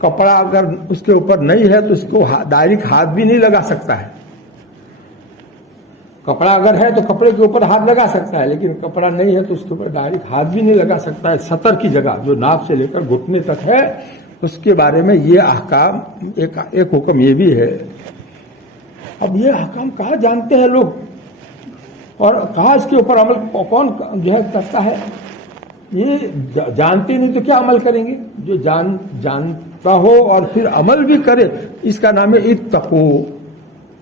کپڑا اگر اس کے اوپر نہیں ہے تو اس کو ڈائریکٹ ہاتھ بھی نہیں لگا سکتا ہے، کپڑا اگر ہے تو کپڑے کے اوپر ہاتھ لگا سکتا ہے، لیکن کپڑا نہیں ہے تو اس کے اوپر ڈائریکٹ ہاتھ بھی نہیں لگا سکتا ہے۔ سطر کی جگہ جو ناف سے لے کر گھٹنے تک ہے اس کے بارے میں یہ احکام، ایک حکم یہ بھی ہے۔ اب یہ احکام کہاں جانتے ہیں لوگ اور کہاں اس کے اوپر عمل کون جو ہے کرتا ہے؟ یہ جانتے نہیں تو کیا عمل کریں گے؟ جو جانتا ہو اور پھر عمل بھی کرے، اس کا نام ہے اتقو،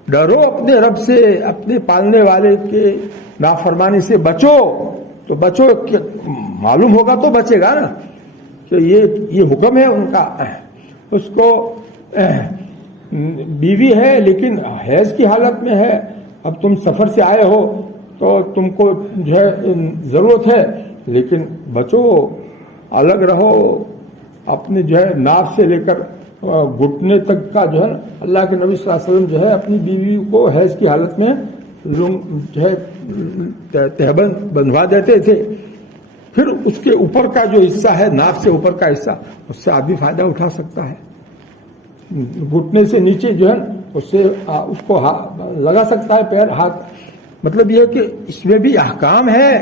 ڈرو اپنے رب سے، اپنے پالنے والے کے نافرمانی سے بچو۔ تو بچو، معلوم ہوگا تو بچے گا نا کہ یہ حکم ہے ان کا۔ اس کو بیوی ہے لیکن حیض کی حالت میں ہے، اب تم سفر سے آئے ہو تو تم کو جو ہے ضرورت ہے، لیکن بچو، الگ رہو، اپنے جو ہے ناف سے لے کر گھٹنے تک کا جو ہے اللہ کے نبی صلی اللہ علیہ وسلم جو ہے اپنی بیوی کو حیض کی حالت میں جو ہے تہبند بندھوا دیتے تھے۔ پھر اس کے اوپر کا جو حصہ ہے، ناف سے اوپر کا حصہ، اس سے آپ بھی فائدہ اٹھا سکتا ہے، گھٹنے سے نیچے جو ہے اس سے اس کو لگا سکتا ہے پیر، ہاتھ۔ مطلب یہ کہ اس میں بھی احکام ہے،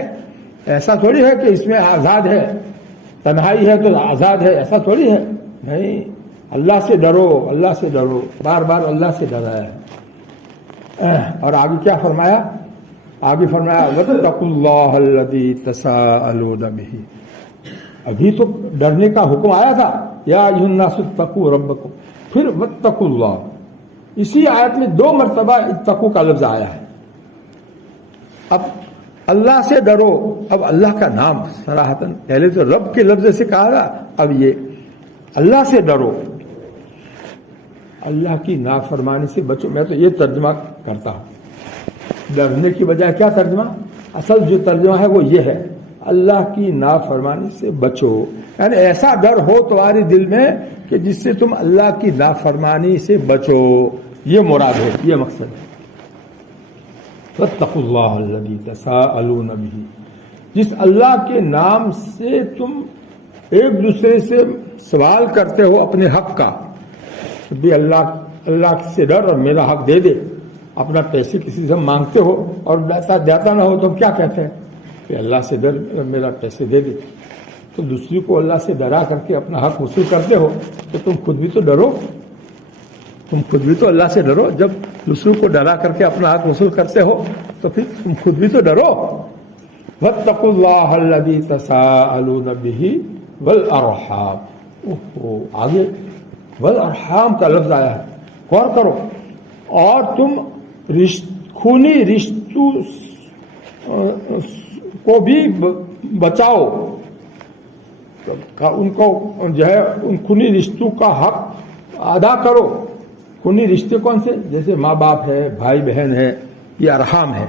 ایسا تھوڑی ہے کہ اس میں آزاد ہے، تنہائی ہے تو آزاد ہے، ایسا تھوڑی ہے، نہیں۔ اللہ سے ڈرو، اللہ سے ڈرو، بار بار اللہ سے ڈرایا ہے۔ اور آگے کیا فرمایا؟ آگے فرمایا وَاتَّقُوا اللَّهَ الَّذِي تَسَاءَلُونَ بِهِ۔ ابھی تو ڈرنے کا حکم آیا تھا، یا ایھا الناس اتقوا ربکم، پھر وَاتَّقُوا اللَّهَ، اسی آیت میں 2 مرتبہ اتقوا کا لفظ آیا ہے۔ اب اللہ سے ڈرو، اب اللہ کا نام صراحتاً، پہلے تو رب کے لفظ سے کہا تھا، اب یہ اللہ سے ڈرو، اللہ کی نافرمانی سے بچو۔ میں تو یہ ترجمہ کرتا ہوں، ڈرنے کی بجائے کیا ترجمہ؟ اصل جو ترجمہ ہے وہ یہ ہے، اللہ کی نافرمانی سے بچو، یعنی ایسا ڈر ہو تمہارے دل میں کہ جس سے تم اللہ کی نافرمانی سے بچو، یہ مراد ہے، یہ مقصد ہے۔ وَاتَّقُوا اللَّهَ الَّذِي تَسَاءَلُونَ بِهِ، جس اللہ کے نام سے تم ایک دوسرے سے سوال کرتے ہو اپنے حق کا، بھی اللہ سے ڈر اور میرا حق دے دے۔ اپنا پیسے کسی سے مانگتے ہو اور دیتا نہ ہو تو کیا کہتے ہیں کہ اللہ سے ڈر، میرا پیسے دے دے۔ تو دوسری کو اللہ سے ڈرا کر کے اپنا حق وصول کرتے ہو تو تم خود بھی تو ڈرو، تم خود بھی تو اللہ سے ڈرو۔ جب دوسروں کو ڈرا کر کے اپنا حق وصول کرتے ہو تو پھر تم خود بھی تو ڈرو۔ وَاتَّقُوا اللَّهَ الَّذِي تَسَاءَلُونَ بِهِ وَالْأَرْحَامَ، آگے والارحام کا لفظ آیا ہے، غور کرو، اور تم خونی رشتوں کو بھی بچاؤ، ان کو جو ہے ان خونی رشتوں کا حق ادا کرو۔ خونی رشتے کون سے؟ جیسے ماں باپ ہے، بھائی بہن ہے، یہ ارحام ہے۔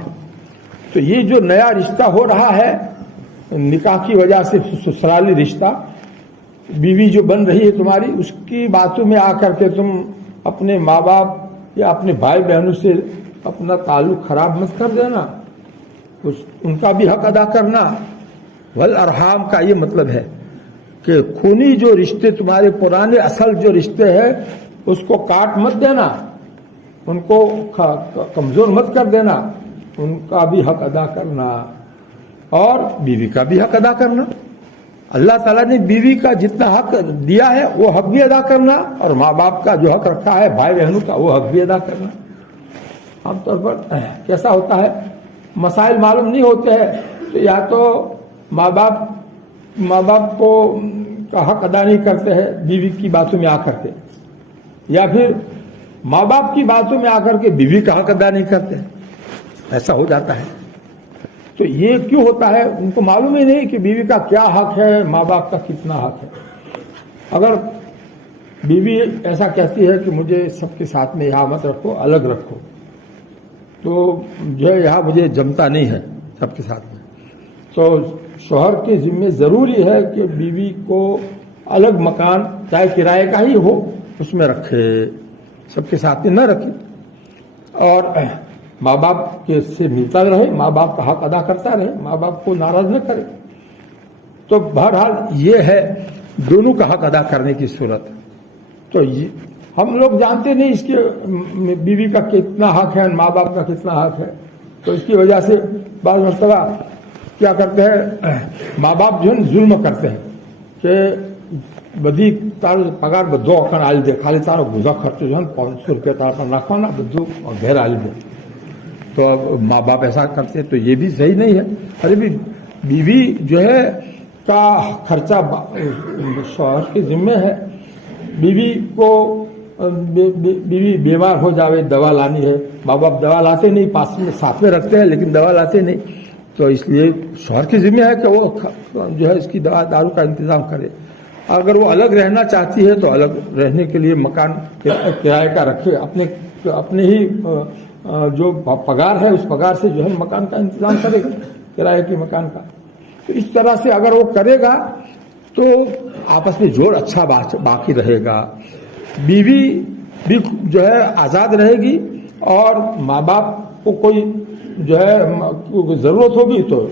تو یہ جو نیا رشتہ ہو رہا ہے نکاح کی وجہ سے، سسرالی رشتہ، بیوی جو بن رہی ہے تمہاری، اس کی باتوں میں آ کر کے تم اپنے ماں باپ یا اپنے بھائی بہنوں سے اپنا تعلق خراب مت کر دینا۔ ان کا بھی حق ادا کرنا. والارحام کا یہ مطلب ہے کہ خونی جو رشتے تمہارے پرانے اصل جو رشتے ہیں اس کو کاٹ مت دینا, ان کو کمزور مت کر دینا, ان کا بھی حق ادا کرنا, اور بیوی کا بھی حق ادا کرنا. اللہ تعالیٰ نے بیوی کا جتنا حق دیا ہے وہ حق بھی ادا کرنا, اور ماں باپ کا جو حق رکھا ہے بھائی بہنوں کا وہ حق بھی ادا کرنا. عام طور پر کیسا ہوتا ہے, مسائل معلوم نہیں ہوتے ہیں تو یا تو ماں باپ کو کا حق ادا نہیں کرتے ہیں بیوی کی باتوں میں آ کر کے, یا پھر ماں باپ کی باتوں میں آ کر کے بیوی کا حق ادا نہیں کرتے. ایسا ہو جاتا ہے. تو یہ کیوں ہوتا ہے, ان کو معلوم ہی نہیں کہ بیوی کا کیا حق ہے, ماں باپ کا کتنا حق ہے. اگر بیوی ایسا کہتی ہے کہ مجھے سب کے ساتھ میں یہاں مت رکھو, الگ رکھو, تو جو ہے یہاں مجھے جمتا نہیں ہے سب کے ساتھ میں, تو شوہر کے ذمہ ضروری ہے کہ بیوی کو الگ مکان چاہے کرائے کا ہی ہو اس میں رکھے, سب کے ساتھ میں نہ رکھے, اور ماں باپ کے سے ملتا رہے, ماں باپ کا حق ادا کرتا رہے, ماں باپ کو ناراض نہ کرے. تو بہرحال یہ ہے دونوں کا حق ادا کرنے کی صورت. تو ہم لوگ جانتے نہیں اس کے بیوی کا کتنا حق ہے, ماں باپ کا کتنا حق ہے. تو اس کی وجہ سے بعض مرتبہ کیا کرتے ہیں, ماں باپ جو ہے ظلم کرتے ہیں کہ بدی تار پگار بدو اکن آل دے, خالی تارو گزا خرچ جو ہے 500 روپے تار پر رکھو نا بدو گھر آل دے. تو اب ماں باپ ایسا کرتے تو یہ بھی صحیح نہیں ہے. ارے بھی بیوی جو ہے کا خرچہ شوہر کے ذمے ہے. بیوی کو بیوی بیمار ہو جاوے, دوا لانی ہے, ماں باپ دوا لاتے نہیں, پاس میں ساتھ میں رکھتے ہیں لیکن دوا لاتے نہیں, تو اس لیے شوہر کی ذمہ ہے کہ وہ جو ہے اس کی دوا دارو کا انتظام کرے. اگر وہ الگ رہنا چاہتی ہے تو الگ رہنے کے لیے مکان کرائے کا رکھے, اپنے ہی جو پگار ہے اس پگار سے جو ہے مکان کا انتظام کرے گا, کرائے کے مکان کا. تو اس طرح سے اگر وہ کرے گا تو آپس میں جوڑ اچھا باقی رہے گا. بیوی بھی جو ہے آزاد رہے گی, اور ماں باپ کو کوئی جو ہے ضرورت ہوگی تو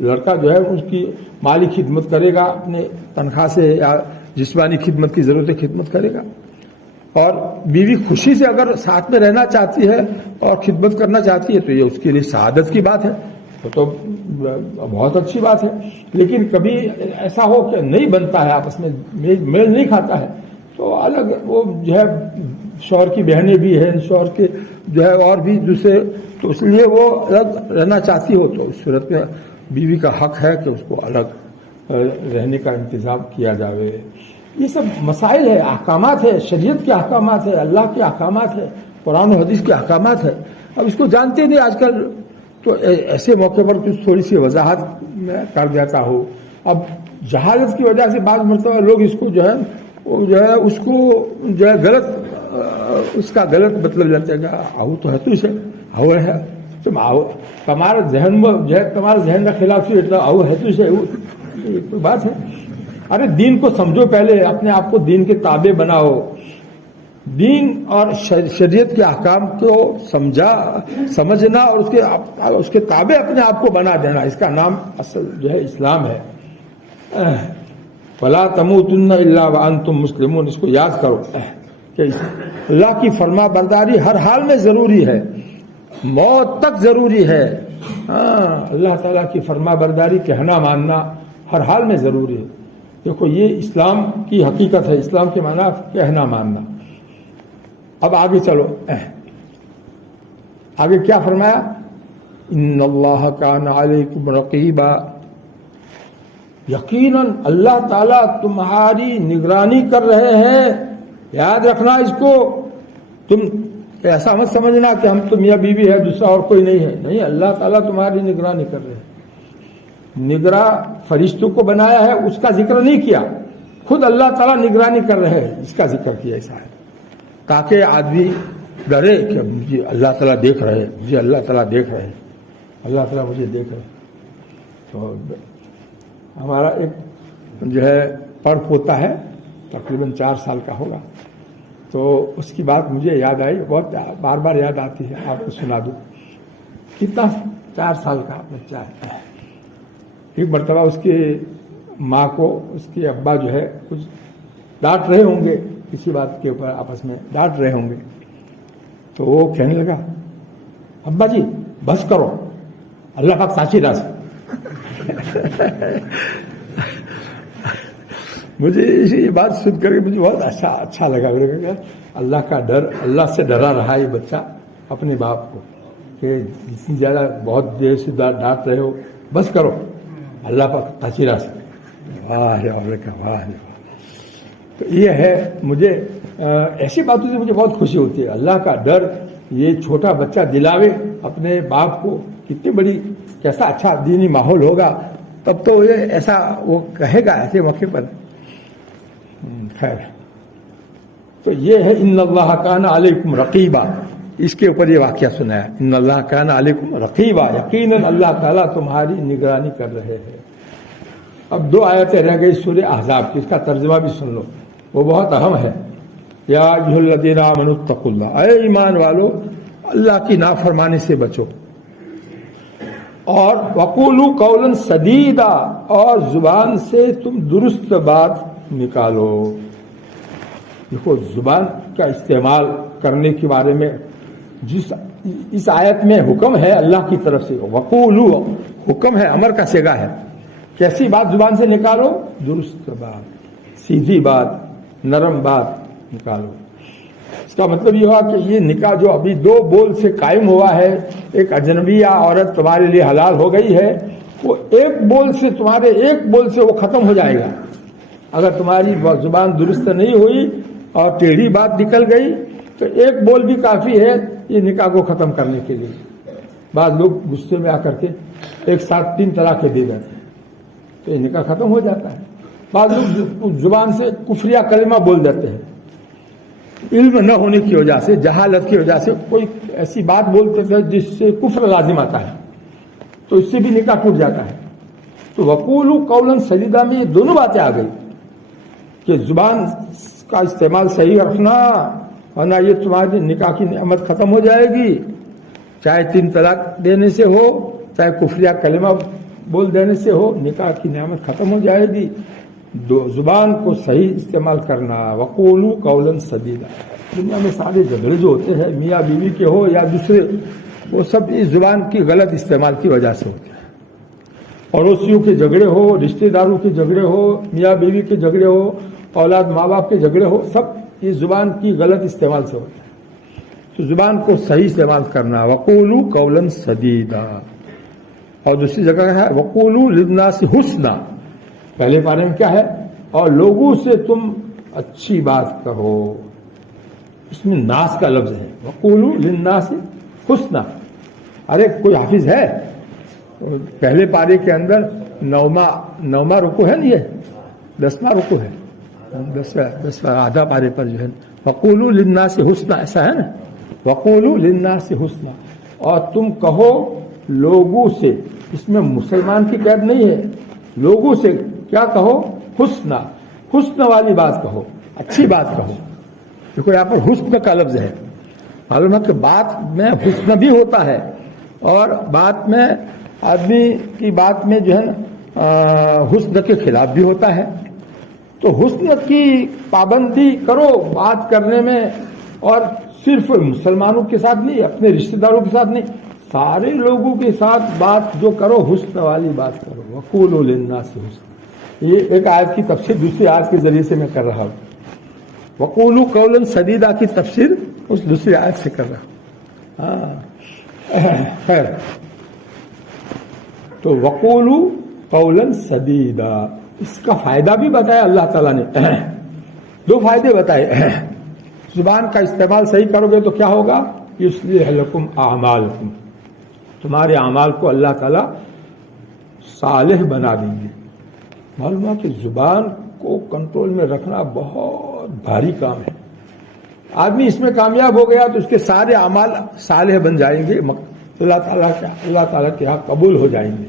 لڑکا جو ہے اس کی مالی خدمت کرے گا, اپنے تنخواہ سے, یا جسمانی خدمت کی ضرورت ہے خدمت کرے گا. اور بیوی خوشی سے اگر ساتھ میں رہنا چاہتی ہے اور خدمت کرنا چاہتی ہے تو یہ اس کے لیے سعادت کی بات ہے, تو بہت اچھی بات ہے. لیکن کبھی ایسا ہو کہ نہیں بنتا ہے, آپس میں میل نہیں کھاتا ہے, تو الگ وہ جو ہے شوہر کی بہنیں بھی ہیں, شوہر کے جو ہے اور بھی دوسرے, تو اس لیے وہ الگ رہنا چاہتی ہو تو اس صورت میں بیوی کا حق ہے کہ اس کو الگ رہنے کا انتظام کیا جاوے. یہ سب مسائل ہے, احکامات ہے, شریعت کے احکامات ہے, اللہ کے احکامات ہے, قرآن و حدیث کے احکامات ہے. اب اس کو جانتے نہیں آج کل, تو ایسے موقع پر کچھ تھوڑی سی وضاحت میں کر دیتا ہوں. اب جہالت کی وجہ سے بعض مرتبہ لوگ اس کو جو ہے اس کو جو ہے غلط, اس کا غلط مطلب لیتے ہیں. آؤ تو ہے تو اسے آؤ ہے تمہارے ذہن میں جو ہے تمہارے ذہن کا خلاف آؤ ہے تو اسے بات ہے. ارے دین کو سمجھو پہلے, اپنے آپ کو دین کے تابع بناؤ. دین اور شریعت کے احکام کو سمجھنا اور اس کے تابع اپنے آپ کو بنا دینا, اس کا نام اصل جو ہے اسلام ہے. وَلَا تَمُوتُنَّ إِلَّا وَأَنْتُمْ مُسْلِمُونَ. اس کو یاد کرو کہ اللہ کی فرما برداری ہر حال میں ضروری ہے, موت تک ضروری ہے. اللہ تعالیٰ کی فرما برداری کہنا ماننا ہر حال میں ضروری ہے. دیکھو یہ اسلام کی حقیقت ہے, اسلام کے معنی کہنا ماننا. اب آگے چلو, آگے کیا فرمایا, ان اللہ کان علیکم رقیبا. یقیناً اللہ تعالیٰ تمہاری نگرانی کر رہے ہیں. یاد رکھنا اس کو, تم ایسا مت سمجھنا کہ ہم تو میاں بیوی ہے, دوسرا اور کوئی نہیں ہے. نہیں, اللہ تعالیٰ تمہاری نگرانی کر رہے ہیں. نگراں فرشتوں کو بنایا ہے, اس کا ذکر نہیں کیا, خود اللہ تعالیٰ نگرانی کر رہے ہیں, اس کا ذکر کیا. ایسا ہے تاکہ آدمی ڈرے کہ مجھے اللہ تعالیٰ دیکھ رہے ہیں, مجھے اللہ تعالیٰ دیکھ رہے ہیں, اللہ تعالیٰ مجھے دیکھ رہے ہیں. تو ہمارا ایک جو ہے پڑھ پوتا ہے, تقریباً 4 سال کا ہوگا, تو اس کی بات مجھے یاد آئی, بہت بار بار یاد آتی ہے, آپ کو سنا دوں. کتنا 4 سال کا بچہ ہے. ایک مرتبہ اس کی ماں کو اس کے ابا جو ہے کچھ ڈانٹ رہے ہوں گے, کسی بات کے اوپر آپس میں ڈانٹ رہے ہوں گے, تو وہ کہنے لگا, ابا جی بس کرو, اللہ پاک سانچی راز. مجھے یہ بات سن کر کے مجھے بہت اچھا لگا. اللہ کا ڈر, اللہ سے ڈرا رہا یہ بچہ اپنے باپ کو کہ جتنی زیادہ بہت دیر سے ڈانٹ رہے ہو, بس کرو, اللہ پاک سانچی راز. واہ واہ. تو یہ ہے, مجھے ایسی باتوں سے مجھے بہت خوشی ہوتی ہے. اللہ کا ڈر یہ چھوٹا بچہ دلاوے اپنے باپ کو, کتنی بڑی, کیسا اچھا دینی ماحول ہوگا, تب تو یہ ایسا وہ کہے گا ایسے موقع پر. خیر, تو یہ ہے ان اللہ کان علیکم رقیبا, اس کے اوپر یہ واقعہ سنایا. ان اللہ کان علیکم رقیبا, یقیناً اللہ تعالیٰ تمہاری نگرانی کر رہے ہیں. اب 2 آیتیں رہ گئی سورہ احزاب کی, اس کا ترجمہ بھی سن لو, وہ بہت اہم ہے. یا ایھا الذین آمنوا اتقوا اللہ, اے ایمان والو اللہ کی نافرمانی سے بچو. اور وقولوا قولا سدیدا, اور زبان سے تم درست بات نکالو. دیکھو زبان کا استعمال کرنے کے بارے میں اس آیت میں حکم ہے اللہ کی طرف سے. وقولوا حکم ہے, امر کا صیغہ ہے. کیسی بات زبان سے نکالو؟ درست بات, سیدھی بات, نرم بات نکالو. اس کا مطلب یہ ہوا کہ یہ نکاح جو ابھی 2 بول سے قائم ہوا ہے, ایک اجنبیہ عورت تمہارے لیے حلال ہو گئی ہے, وہ ایک بول سے, تمہارے ایک بول سے وہ ختم ہو جائے گا. اگر تمہاری زبان درست نہیں ہوئی اور ٹیڑھی بات نکل گئی تو ایک بول بھی کافی ہے یہ نکاح کو ختم کرنے کے لیے. بعض لوگ غصے میں آ کر کے ایک ساتھ 3 طلاقیں دے دیتے ہیں تو یہ نکاح ختم ہو جاتا ہے. بعض لوگ زبان سے کفریہ کلمہ بول دیتے ہیں, علم نہ ہونے کی وجہ سے, جہالت کی وجہ سے کوئی ایسی بات بولتے تھے جس سے کفر لازم آتا ہے, تو اس سے بھی نکاح ٹوٹ جاتا ہے. تو وقولوا قولا سدیدا میں یہ دونوں باتیں آ گئی کہ زبان کا استعمال صحیح رکھنا, ورنہ یہ تمہاری نکاح کی نعمت ختم ہو جائے گی. چاہے 3 طلاق دینے سے ہو, چاہے کفریہ کلمہ بول دینے سے ہو, نکاح کی نعمت ختم ہو جائے گی. زبان کو صحیح استعمال کرنا. وقولوا قولا سدیدا. دنیا میں سارے جھگڑے جو ہوتے ہیں میاں بیوی کے ہو یا دوسرے, وہ سب اس زبان کی غلط استعمال کی وجہ سے ہوتے ہیں. پڑوسیوں کے جھگڑے ہو, رشتہ داروں کے جھگڑے ہو, میاں بیوی کے جھگڑے ہو, اولاد ماں باپ کے جھگڑے ہو, سب اس زبان کی غلط استعمال سے ہوتے ہیں. تو زبان کو صحیح استعمال کرنا. وقولوا قولا سدیدا. اور دوسری جگہ ہے وقولوا للناس حسنا. پہلے پارے میں کیا ہے؟ اور لوگوں سے تم اچھی بات کہو. اس میں ناس کا لفظ ہے. وقولوا للناس حسنا. ارے کوئی حافظ ہے؟ پہلے پارے کے اندر 9واں رکوع ہے نا, یہ 10واں رکوع ہے, 10واں آدھا پارے پر جو ہے وقولوا للناس حسنا, ایسا ہے نا. وقولوا للناس حسنا, اور تم کہو لوگوں سے. اس میں مسلمان کی قید نہیں ہے, لوگوں سے کیا کہو؟ حسنا. حسن والی بات کہو, اچھی بات کہو. دیکھو یہاں پر حسن کا لفظ ہے. معلوم ہے کہ بات میں حسن بھی ہوتا ہے, اور بات میں آدمی کی بات میں جو ہے نا حسن کے خلاف بھی ہوتا ہے. تو حسن کی پابندی کرو بات کرنے میں, اور صرف مسلمانوں کے ساتھ نہیں, اپنے رشتہ داروں کے ساتھ نہیں, سارے لوگوں کے ساتھ بات جو کرو حسن والی بات کرو. وقولوا للناس حسنا. یہ ایک آیت کی تفسیر دوسری آیت کے ذریعے سے میں کر رہا ہوں. وقولوا قولا سدیدا کی تفسیر اس دوسری آیت سے کر رہا ہوں. خیر, تو وقولوا قولا سدیدا, اس کا فائدہ بھی بتایا اللہ تعالیٰ نے. 2 فائدے بتائے. زبان کا استعمال صحیح کرو گے تو کیا ہوگا؟ یصلح لکم اعمالکم, تمہارے اعمال کو اللہ تعالیٰ صالح بنا دیں گے. معلوم ہے کہ زبان کو کنٹرول میں رکھنا بہت بھاری کام ہے. آدمی اس میں کامیاب ہو گیا تو اس کے سارے اعمال صالح بن جائیں گے, اللہ تعالیٰ کے ہاں قبول ہو جائیں گے.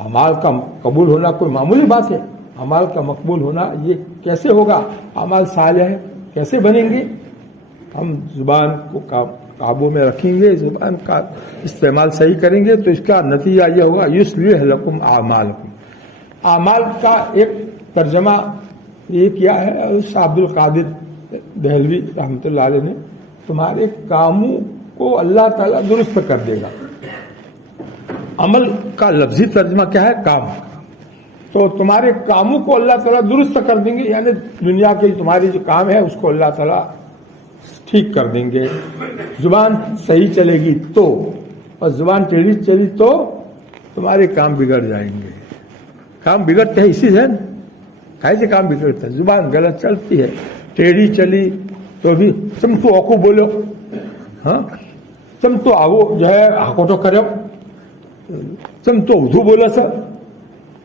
اعمال کا قبول ہونا کوئی معمولی بات ہے. اعمال کا مقبول ہونا یہ کیسے ہوگا؟ اعمال صالح کیسے بنیں گے؟ ہم زبان کو قابو میں رکھیں گے, زبان کا استعمال صحیح کریں گے, تو اس کا نتیجہ یہ ہوگا یصلح لکم اعمالکم. اعمال کا ایک ترجمہ یہ کیا ہے شاہ عبد القادر دہلوی رحمۃ اللہ علیہ نے, تمہارے کاموں کو اللہ تعالیٰ درست کر دے گا. عمل کا لفظی ترجمہ کیا ہے؟ کام. تو تمہارے کاموں کو اللہ تعالیٰ درست کر دیں گے, یعنی دنیا کے تمہاری جو کام ہے اس کو اللہ تعالیٰ ٹھیک کر دیں گے. زبان صحیح چلے گی تو, اور زبان ٹیڑھی چلی تو تمہارے کام بگڑ جائیں گے. کام بگڑتے ہیں اسی سے, کیسے کام بگڑتا ہے؟ زبان غلط چلتی ہے, ٹیڑھی چلی تو بھی چمتو آکو بولو, ہاں چمتو آگو جو ہے ہاکوٹو کرو, چمتو اردو بولو سر,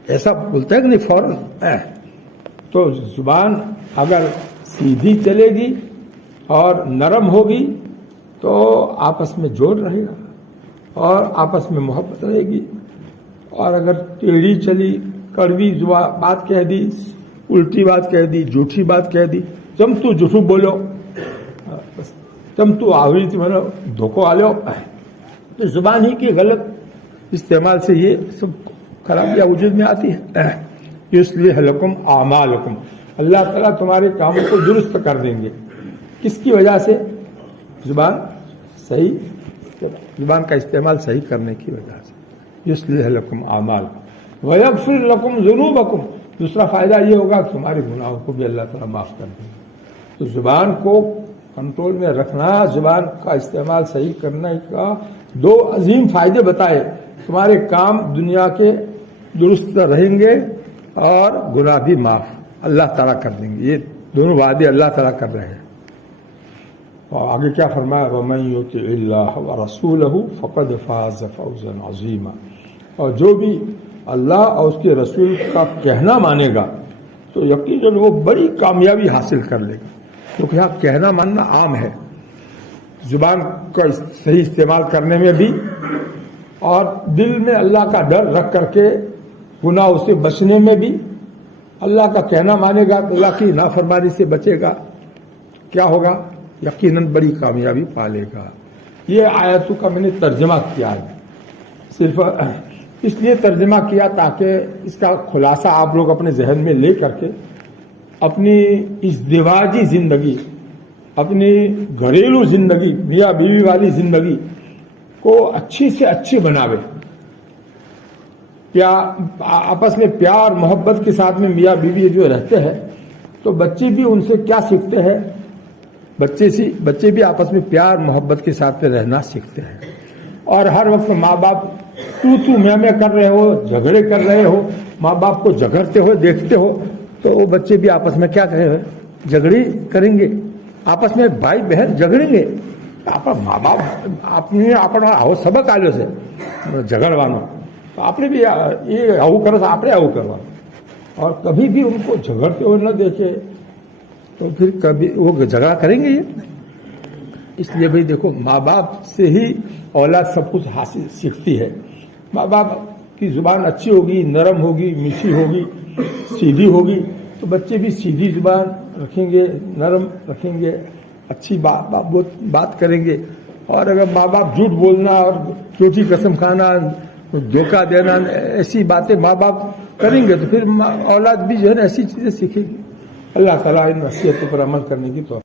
ایسا بولتا ہے کہ نہیں فوراً. تو زبان اگر سیدھی چلے گی اور نرم ہوگی تو آپس میں جوڑ رہے گا اور آپس میں محبت رہے گی. اور اگر ٹیڑھی چلی, کڑوی بات کہہ دی, الٹی بات کہہ دی, جھوٹی بات کہہ دی, چمتو جھوٹو بولو, چمتو آوری تھی بولو, دھوکو آ لو, تو زبان ہی کی غلط استعمال سے یہ سب خرابیاں وجود میں آتی ہے. یصلح لکم اعمالکم, اللہ تعالیٰ تمہارے کاموں کو درست کر دیں گے. کس کی وجہ سے؟ زبان صحیح, زبان کا استعمال صحیح کرنے کی وجہ سے. یصلح لکم اعمالکم ویغفر لکم ذنوبکم, دوسرا فائدہ یہ ہوگا کہ تمہارے گناہوں کو بھی اللہ تعالیٰ معاف کر دیں گے. تو زبان کو کنٹرول میں رکھنا, زبان کا استعمال صحیح کرنے کا دو عظیم فائدے بتائے. تمہارے کام دنیا کے درست رہیں گے اور گناہ بھی معاف اللہ تعالیٰ کر دیں گے. یہ دونوں وعدے اللہ تعالیٰ کر رہے ہیں. اور آگے کیا فرمایا؟ وَمَن يُطِعِ اللَّهَ وَرَسُولَهُ فَقَدْ فَازَ فَوْزًا عَظِيمًا. اور جو بھی اللہ اور اس کے رسول کا کہنا مانے گا تو یقیناً وہ بڑی کامیابی حاصل کر لے گا. کیونکہ یہاں کہنا ماننا عام ہے, زبان کا صحیح استعمال کرنے میں بھی, اور دل میں اللہ کا ڈر رکھ کر کے گناہوں سے بچنے میں بھی. اللہ کا کہنا مانے گا تو اللہ کی نافرمانی سے بچے گا, کیا ہوگا؟ یقیناً بڑی کامیابی پالے گا. یہ آیتوں کا میں نے ترجمہ کیا ہے, صرف اس لیے ترجمہ کیا تاکہ اس کا خلاصہ آپ لوگ اپنے ذہن میں لے کر کے اپنی ازدواجی زندگی, اپنی گھریلو زندگی, میاں بیوی والی زندگی کو اچھی سے اچھی بناوے. آپس میں پیار محبت کے ساتھ میں میاں بیوی جو رہتے ہیں تو بچے بھی ان سے کیا سیکھتے ہیں؟ بچے بھی آپس میں پیار محبت کے ساتھ میں رہنا سیکھتے ہیں. اور ہر وقت ماں باپ تو میں کر رہے ہو, جھگڑے کر رہے ہو, ماں باپ کو جھگڑتے ہوئے دیکھتے ہو تو وہ بچے بھی آپس میں کیا کریں, جھگڑی کریں گے. آپس میں بھائی بہن جھگڑیں گے. ماں باپ اپنا سبق آلو سے جھگڑوانو, تو آپ نے بھی یہ آؤ کرو, آپ نے آؤ کروا, اور کبھی بھی ان کو جھگڑتے ہوئے نہ دیکھے تو پھر کبھی وہ جھگڑا کریں گے. اس لیے بھائی دیکھو, ماں باپ سے ہی اولاد سب کچھ حاصل سیکھتی ہے. ماں باپ کی زبان اچھی ہوگی, نرم ہوگی, میٹھی ہوگی, سیدھی ہوگی تو بچے بھی سیدھی زبان رکھیں گے, نرم رکھیں گے, اچھی بات کریں گے. اور اگر ماں باپ جھوٹ بولنا اور جھوٹی قسم کھانا, دھوکہ دینا, ایسی باتیں ماں باپ کریں گے تو پھر اولاد بھی جو ہے نا ایسی چیزیں سیکھے گی. اللہ تعالیٰ ان نصیحتوں پر عمل کرنے کی توفیق